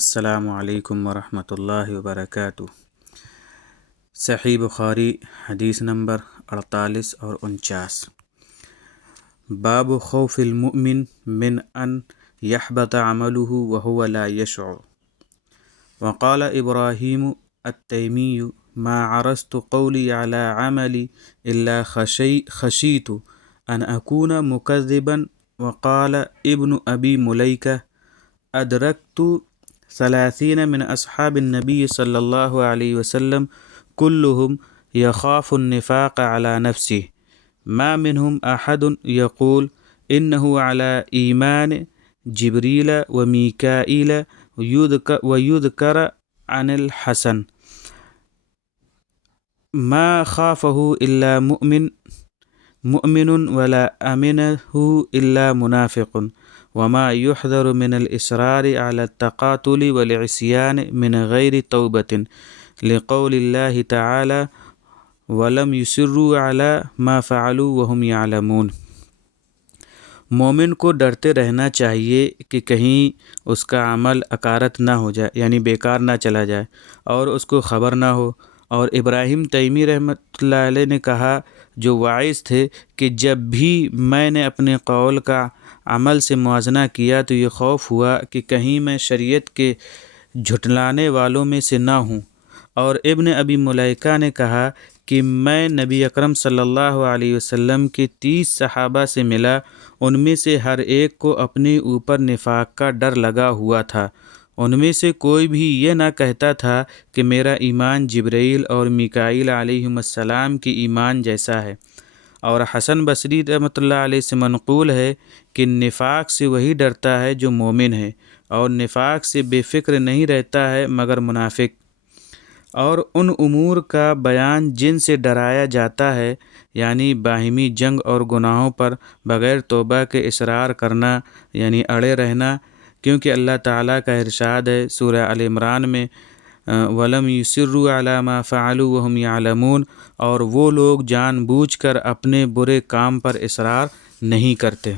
السلام علیکم ورحمۃ اللہ وبرکاتہ۔ صحیح بخاری حدیث نمبر 48 اور 49۔ باب خوف المؤمن من ان يحبط عمله وهو لا يشعر۔ وقال ابراہیم التیمی ما عرضت قولی على عملی الا خشیت ان اکون مکذبا۔ وقال ابن ابی ملیکہ ادرکت 30 من اصحاب النبی صلی اللہ علیہ وسلم كلهم يخاف النفاق على نفسه ما منهم احد يقول انه على ایمان جبریل ومیکائیل ويذكر عن الحسن ما خافه الا مؤمن ولا امنه الا منافق وما يحذر من الإصرار على التقاتل والعصيان من غير توبة لقول الله تعالى ولم يصروا على ما فعلوا وهم يعلمون۔ مومن کو ڈرتے رہنا چاہیے کہ کہیں اس کا عمل اکارت نہ ہو جائے، یعنی بیکار نہ چلا جائے اور اس کو خبر نہ ہو۔ اور ابراہیم تیمی رحمۃ اللہ علیہ نے کہا، جو واعظ تھے، کہ جب بھی میں نے اپنے قول کا عمل سے موازنہ کیا تو یہ خوف ہوا کہ کہیں میں شریعت کے جھٹلانے والوں میں سے نہ ہوں۔ اور ابن ابی ملیکہ نے کہا کہ میں نبی اکرم صلی اللہ علیہ وسلم کے 30 صحابہ سے ملا، ان میں سے ہر ایک کو اپنے اوپر نفاق کا ڈر لگا ہوا تھا۔ ان میں سے کوئی بھی یہ نہ کہتا تھا کہ میرا ایمان جبرائیل اور میکائیل علیہم السلام کی ایمان جیسا ہے۔ اور حسن بصری رحمۃ اللہ علیہ سے منقول ہے کہ نفاق سے وہی ڈرتا ہے جو مومن ہے، اور نفاق سے بے فکر نہیں رہتا ہے مگر منافق۔ اور ان امور کا بیان جن سے ڈرایا جاتا ہے، یعنی باہمی جنگ اور گناہوں پر بغیر توبہ کے اصرار کرنا، یعنی اڑے رہنا، کیونکہ اللہ تعالیٰ کا ارشاد ہے سورہ آل عمران میں وَلَمْ يُصِرُّوا عَلَى مَا فَعَلُوا وَهُمْ يَعْلَمُونَ، اور وہ لوگ جان بوجھ کر اپنے برے کام پر اصرار نہیں کرتے۔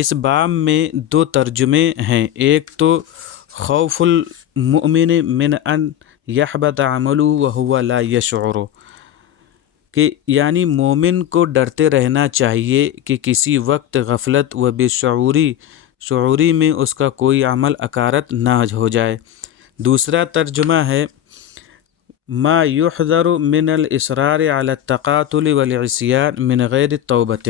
اس باب میں 2 ترجمے ہیں، ایک تو خوف المؤمن من ان يحبط عمله وهو لا يشعر، کہ یعنی مومن کو ڈرتے رہنا چاہیے کہ کسی وقت غفلت و بے شعوری میں اس کا کوئی عمل اکارت نہ ہو جائے۔ دوسرا ترجمہ ہے ما يحذر من الإصرار على التقاتل والعصيان من غیر توبة،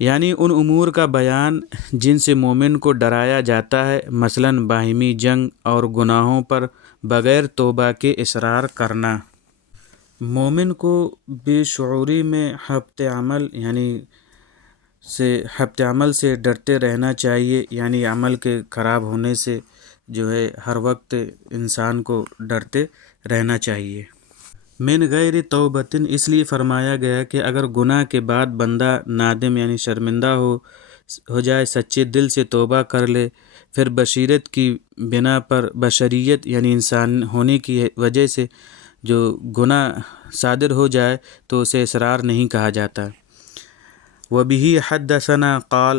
یعنی ان امور کا بیان جن سے مومن کو ڈرایا جاتا ہے، مثلاً باہمی جنگ اور گناہوں پر بغیر توبہ کے اصرار کرنا۔ مومن کو بے شعوری میں حبط عمل سے ڈرتے رہنا چاہیے، یعنی عمل کے خراب ہونے سے جو ہے ہر وقت انسان کو ڈرتے رہنا چاہیے۔ من غیر توبتن اس لیے فرمایا گیا کہ اگر گناہ کے بعد بندہ نادم یعنی شرمندہ ہو جائے، سچے دل سے توبہ کر لے، پھر بشریت کی بنا پر، بشریت یعنی انسان ہونے کی وجہ سے جو گناہ صادر ہو جائے تو اسے اصرار نہیں کہا جاتا۔ وبہ حدثنا قال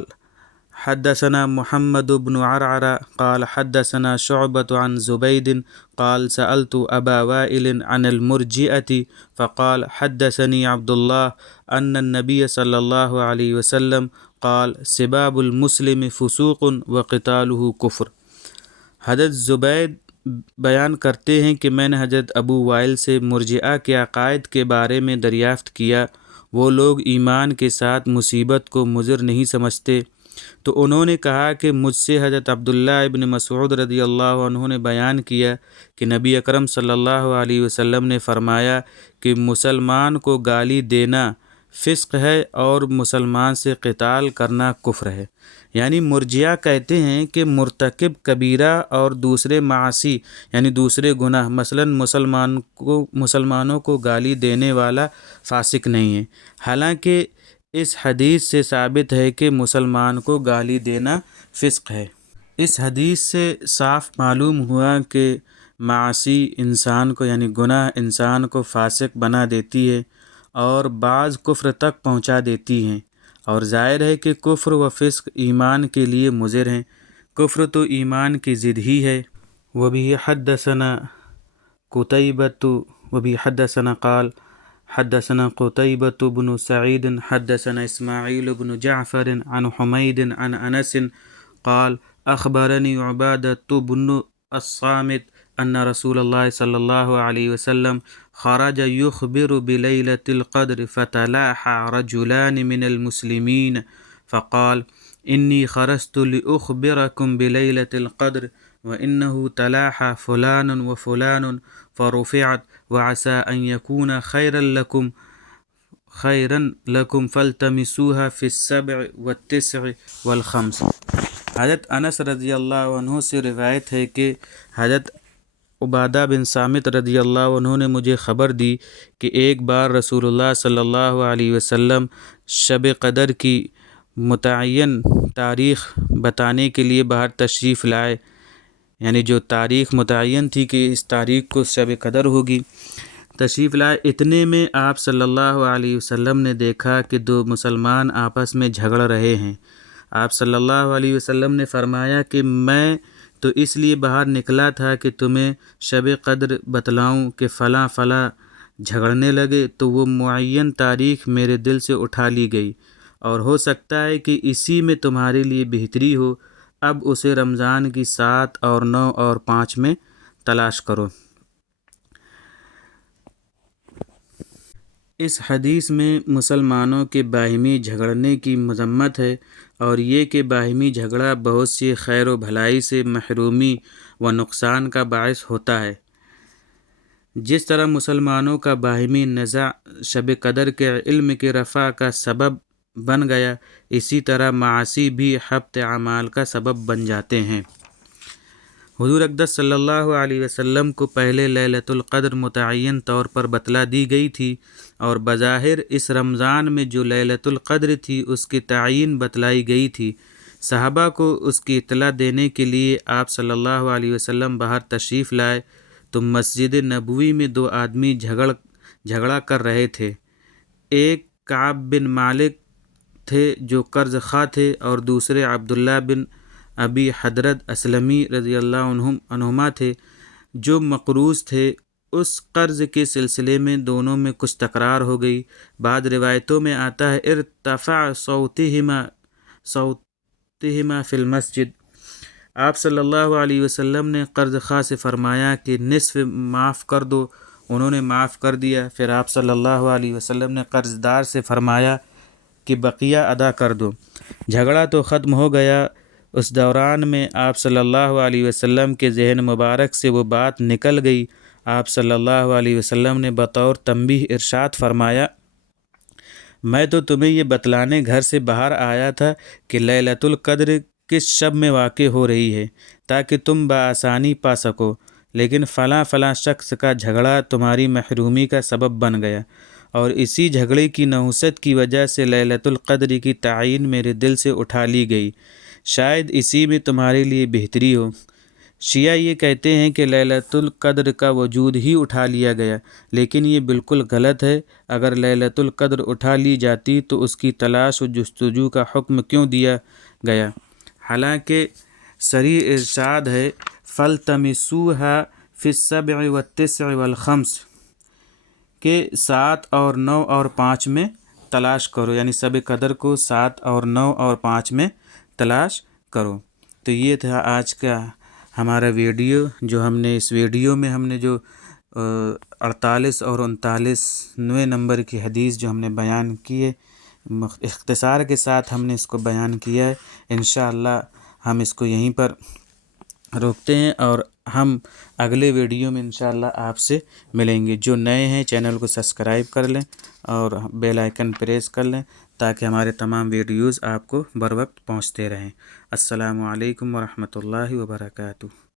حدثنا محمد بن عرعر قال حدثنا شعبة عن زبید قال سألت ابا وائل عن المرجئة فقال حدثني عبد الله ان النبي صلی اللہ علیہ وسلم قال سباب المسلم فسوق وقتاله کفر۔ حضرت زبید بیان کرتے ہیں کہ میں نے حضرت ابو وائل سے مرجئہ کے عقائد کے بارے میں دریافت کیا۔ وہ لوگ ایمان کے ساتھ مصیبت کو مضر نہیں سمجھتے، تو انہوں نے کہا کہ مجھ سے حضرت عبداللہ ابن مسعود رضی اللہ عنہ نے بیان کیا کہ نبی اکرم صلی اللہ علیہ وسلم نے فرمایا کہ مسلمان کو گالی دینا فسق ہے اور مسلمان سے قتال کرنا کفر ہے۔ یعنی مرجئہ کہتے ہیں کہ مرتکب کبیرہ اور دوسرے معاصی یعنی دوسرے گناہ، مثلاً مسلمانوں کو گالی دینے والا فاسق نہیں ہے، حالانکہ اس حدیث سے ثابت ہے کہ مسلمان کو گالی دینا فسق ہے۔ اس حدیث سے صاف معلوم ہوا کہ معاصی انسان کو یعنی گناہ انسان کو فاسق بنا دیتی ہے اور بعض کفر تک پہنچا دیتی ہیں، اور ظاہر ہے کہ کفر و فسق ایمان کے لیے مضر ہیں۔ کفر تو ایمان کی ضد ہی ہے۔ وبه حدثنا حدثنا قال حدثنا قتيبة بن سعيد حدثنا إسماعيل بن جعفر عن حميد عن أنس قال أخبرني عبادة بن الصامت أن رسول الله صلى الله عليه وسلم خرج يخبر بليلة القدر فتلاحى رجلان من المسلمين فقال إني خرجت لأخبركم بليلة القدر وإنه تلاحى فلان وفلان فرفعت وعسى أن يكون خيرا لكم فالتمسوها في 7 و9 و5۔ حضرت انس رضی اللہ عنہ سے روایت ہے کہ حضرت عبادہ بن صامت رضی اللہ عنہ نے مجھے خبر دی کہ ایک بار رسول اللہ صلی اللہ علیہ وسلم شب قدر کی متعین تاریخ بتانے کے لیے باہر تشریف لائے، یعنی جو تاریخ متعین تھی کہ اس تاریخ کو شب قدر ہوگی، تشریف لائے۔ اتنے میں آپ صلی اللہ علیہ وسلم نے دیکھا کہ دو مسلمان آپس میں جھگڑ رہے ہیں۔ آپ صلی اللہ علیہ وسلم نے فرمایا کہ میں تو اس لیے باہر نکلا تھا کہ تمہیں شب قدر بتلاؤں کہ فلاں فلاں جھگڑنے لگے، تو وہ معین تاریخ میرے دل سے اٹھا لی گئی، اور ہو سکتا ہے کہ اسی میں تمہارے لیے بہتری ہو، اب اسے رمضان کی 7 اور 9 اور 5 میں تلاش کرو۔ اس حدیث میں مسلمانوں کے باہمی جھگڑنے کی مذمت ہے، اور یہ کہ باہمی جھگڑا بہت سی خیر و بھلائی سے محرومی و نقصان کا باعث ہوتا ہے۔ جس طرح مسلمانوں کا باہمی نزاع شب قدر کے علم کے رفع کا سبب بن گیا، اسی طرح معاصی بھی حبط اعمال کا سبب بن جاتے ہیں۔ حضور اقدس صلی اللہ علیہ وسلم کو پہلے لیلۃ القدر متعین طور پر بتلا دی گئی تھی، اور بظاہر اس رمضان میں جو لیلۃ القدر تھی اس کی تعین بتلائی گئی تھی۔ صحابہ کو اس کی اطلاع دینے کے لیے آپ صلی اللہ علیہ وسلم باہر تشریف لائے تو مسجد نبوی میں 2 آدمی جھگڑا کر رہے تھے۔ ایک کعب بن مالک تھے جو قرض خواہ تھے، اور دوسرے عبداللہ بن ابی حضرت اسلمی رضی اللہ عنہما تھے جو مقروض تھے۔ اس قرض کے سلسلے میں دونوں میں کچھ تکرار ہو گئی۔ بعض روایتوں میں آتا ہے ارتفع صوتہما فی المسجد۔ آپ صلی اللہ علیہ وسلم نے قرض خواہ سے فرمایا کہ نصف معاف کر دو، انہوں نے معاف کر دیا۔ پھر آپ صلی اللہ علیہ وسلم نے قرض دار سے فرمایا کہ بقیہ ادا کر دو۔ جھگڑا تو ختم ہو گیا۔ اس دوران میں آپ صلی اللہ علیہ وسلم کے ذہن مبارک سے وہ بات نکل گئی۔ آپ صلی اللہ علیہ وسلم نے بطور تنبیہ ارشاد فرمایا، میں تو تمہیں یہ بتلانے گھر سے باہر آیا تھا کہ لیلۃ القدر کس شب میں واقع ہو رہی ہے، تاکہ تم بآسانی پا سکو، لیکن فلاں شخص کا جھگڑا تمہاری محرومی کا سبب بن گیا، اور اسی جھگڑے کی نحوست کی وجہ سے لیلۃ القدر کی تعین میرے دل سے اٹھا لی گئی، شاید اسی میں تمہارے لیے بہتری ہو۔ شیعہ یہ کہتے ہیں کہ لیلۃ القدر کا وجود ہی اٹھا لیا گیا، لیکن یہ بالکل غلط ہے۔ اگر لیلۃ القدر اٹھا لی جاتی تو اس کی تلاش و جستجو کا حکم کیوں دیا گیا؟ حالانکہ صریح ارشاد ہے فَالْتَمِسُوهَا فِي السَّبْعِ وَالتِّسْعِ وَالْخَمْسِ کہ 7 اور 9 اور 5 میں تلاش کرو، یعنی شب قدر کو 7 اور 9 اور 5 میں تلاش کرو۔ تو یہ تھا آج کا ہمارا ویڈیو، جو ہم نے اس ویڈیو میں ہم نے جو 48 اور 39 نمبر کی حدیث جو ہم نے بیان کی ہے، اختصار کے ساتھ ہم نے اس کو بیان کیا ہے۔ انشاءاللہ ہم اس کو یہیں پر روکتے ہیں، اور ہم اگلے ویڈیو میں انشاءاللہ آپ سے ملیں گے۔ جو نئے ہیں چینل کو سبسکرائب کر لیں اور بیل آئیکن پریس کر لیں تاکہ ہمارے تمام ویڈیوز آپ کو بر وقت پہنچتے رہیں۔ السلام علیکم ورحمۃ اللہ وبرکاتہ۔